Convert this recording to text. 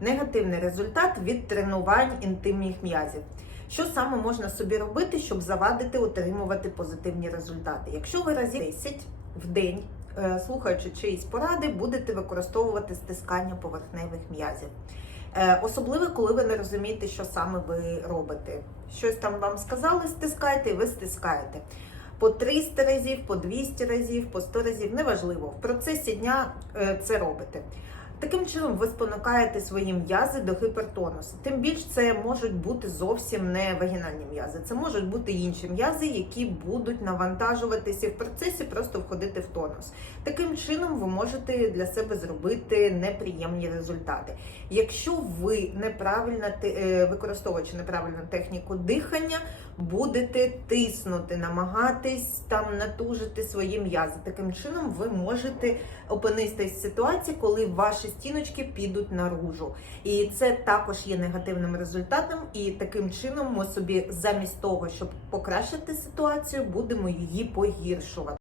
негативний результат від тренувань інтимних м'язів. Що саме можна собі робити, щоб завадити отримувати позитивні результати? Якщо ви разів 10 в день, е, слухаючи чиїсь поради, будете використовувати стискання поверхневих м'язів. Е, Особливо, коли ви не розумієте, що саме ви робите. Щось там вам сказали, стискайте, і ви стискаєте. По 300 разів, по 200 разів, по 100 разів, неважливо. В процесі дня е, це робите. Таким чином ви спонукаєте свої м'язи до гіпертонусу. Тим більш це можуть бути зовсім не вагінальні м'язи. Це можуть бути інші м'язи, які будуть навантажуватися в процесі просто входити в тонус. Таким чином ви можете для себе зробити неприємні результати. Якщо ви неправильно е, використовуючи неправильну техніку дихання, будете тиснути, намагатись там натужити свої м'язи. Таким чином ви можете опинитися в ситуації, коли ваші стіночки підуть наружу. І це також є негативним результатом. І таким чином ми собі замість того, щоб покращити ситуацію, будемо її погіршувати.